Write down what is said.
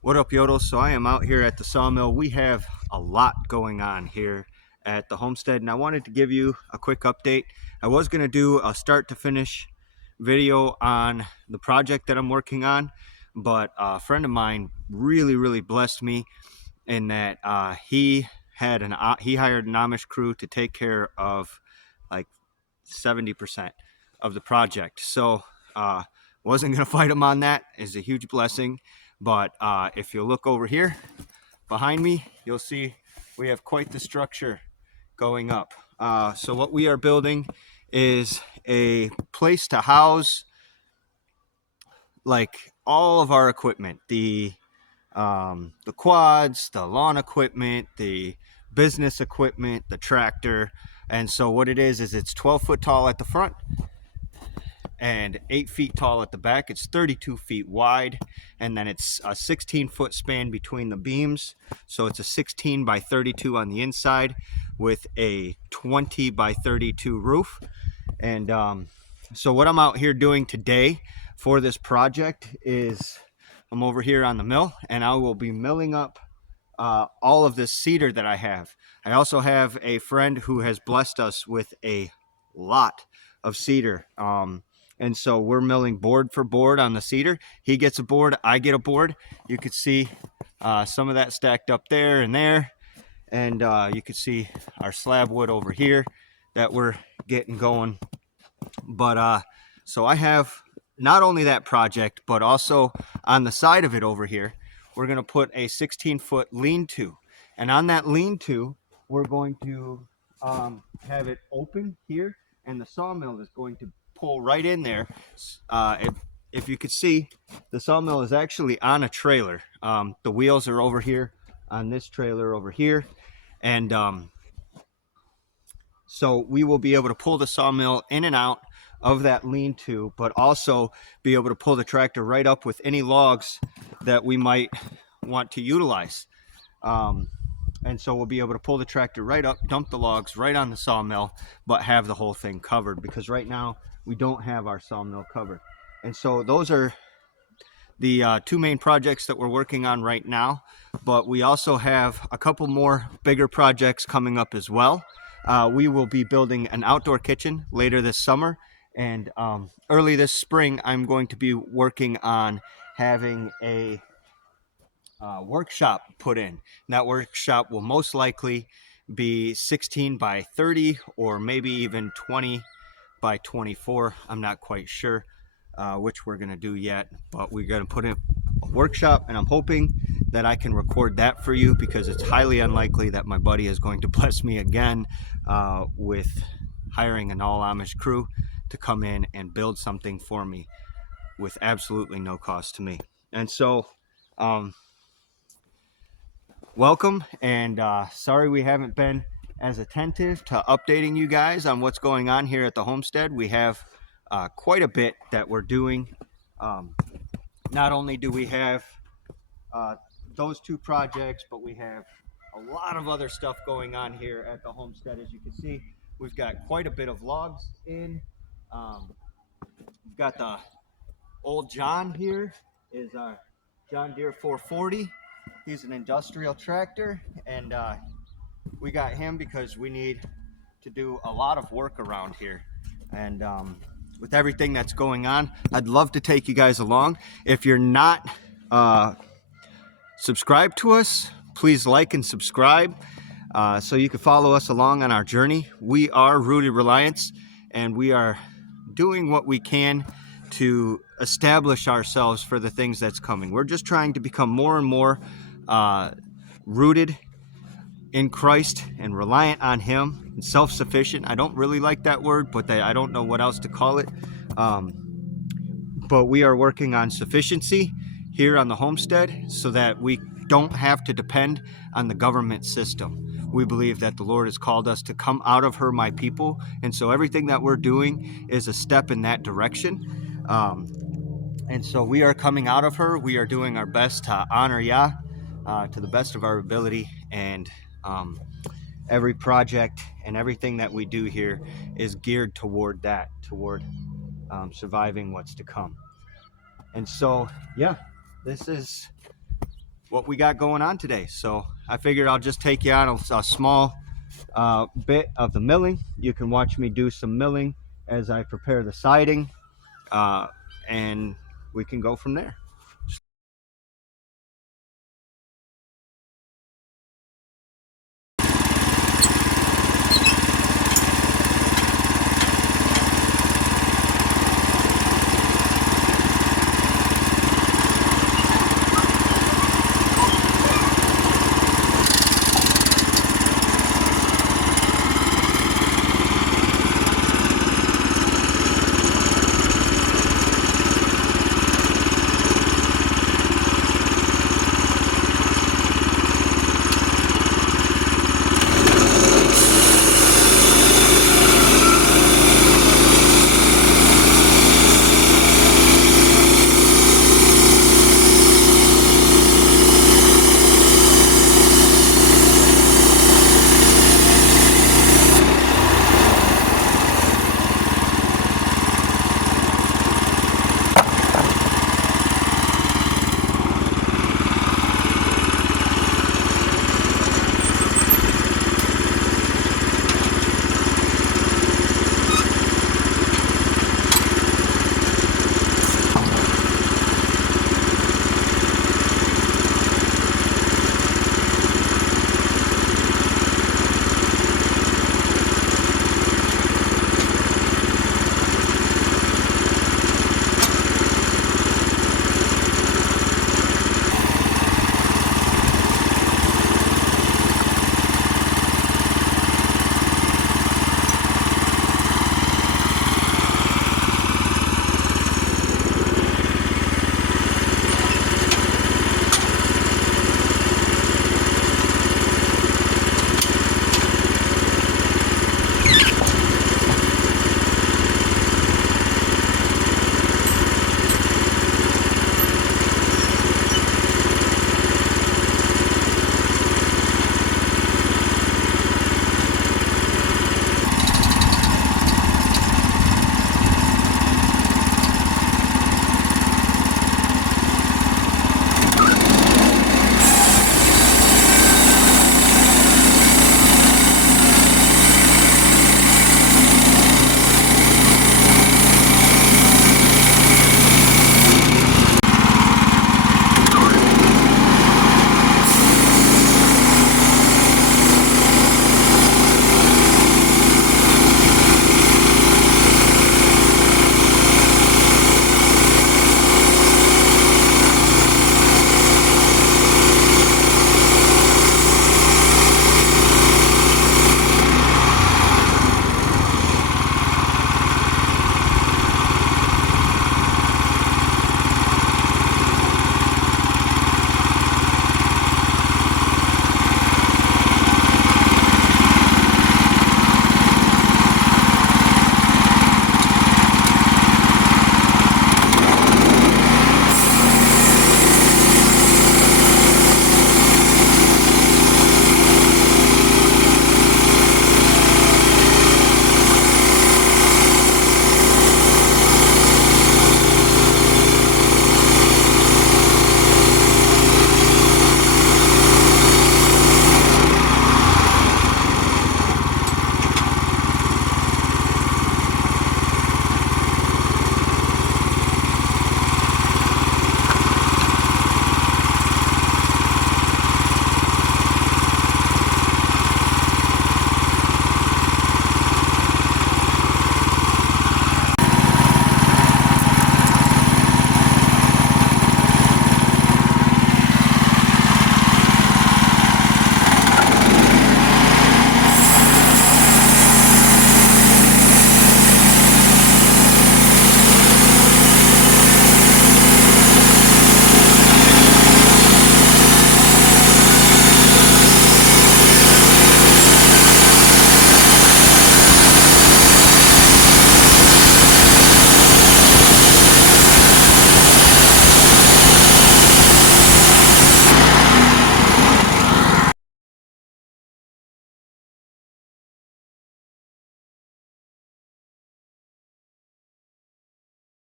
What up, Yodel? So I am out here at the sawmill. We have a lot going on here at the homestead, and I wanted to give you a quick update. I was going to do a start to finish video on the project that I'm working on, but a friend of mine really blessed me in that he hired an Amish crew to take care of like 70% of the project. So wasn't going to fight him on that. It's a huge blessing. But if you look over here behind me, you'll see we have quite the structure going up. So what we are building is a place to house like all of our equipment, the quads, the lawn equipment, the business equipment, the tractor. And so what it is it's 12 foot tall at the front and 8 feet tall at the back. It's 32 feet wide, and then it's a 16-foot span between the beams. So it's a 16 by 32 on the inside with a 20 by 32 roof. And so what I'm out here doing today for this project is I'm over here on the mill, and I will be milling up all of this cedar that I have. I also have a friend who has blessed us with a lot of cedar. And so we're milling board for board on the cedar. He gets a board, I get a board. You could see some of that stacked up there and there. And you could see our slab wood over here that we're getting going. But so I have not only that project, but also on the side of it over here, we're going to put a 16-foot lean-to. And on that lean-to, we're going to have it open here, and the sawmill is going to pull right in there. If you could see, the sawmill is actually on a trailer. The wheels are over here on this trailer over here, and so we will be able to pull the sawmill in and out of that lean-to, but also be able to pull the tractor right up with any logs that we might want to utilize. And so we'll be able to pull the tractor right up, dump the logs right on the sawmill, but have the whole thing covered, because right now we don't have our sawmill covered. And so those are the two main projects that we're working on right now, but we also have a couple more bigger projects coming up as well. We will be building an outdoor kitchen later this summer, and early this spring I'm going to be working on having a workshop put in. And that workshop will most likely be 16 by 30 or maybe even 20 by 24. I'm not quite sure which we're going to do yet, but we're going to put in a workshop, and I'm hoping that I can record that for you, because it's highly unlikely that my buddy is going to bless me again with hiring an all Amish crew to come in and build something for me with absolutely no cost to me. And so welcome, and sorry we haven't been as attentive to updating you guys on what's going on here at the homestead. We have quite a bit that we're doing. Not only do we have those two projects, but we have a lot of other stuff going on here at the homestead. As you can see, we've got quite a bit of logs in. We've got the old John here, is our John Deere 440. He's an industrial tractor, and we got him because we need to do a lot of work around here. And with everything that's going on, I'd love to take you guys along. If you're not subscribed to us, please like and subscribe so you can follow us along on our journey. We are Rooted Reliance, and we are doing what we can to establish ourselves for the things that's coming. We're just trying to become more and more rooted in Christ and reliant on Him and self-sufficient. I don't really like that word, but I don't know what else to call it. But we are working on sufficiency here on the homestead so that we don't have to depend on the government system. We believe that the Lord has called us to come out of her, my people. And so everything that we're doing is a step in that direction. And so we are coming out of her. We are doing our best to honor Yah to the best of our ability. And every project and everything that we do here is geared toward that, toward surviving what's to come. And so, yeah, this is what we got going on today. So I figured I'll just take you on a small bit of the milling. You can watch me do some milling as I prepare the siding, and we can go from there.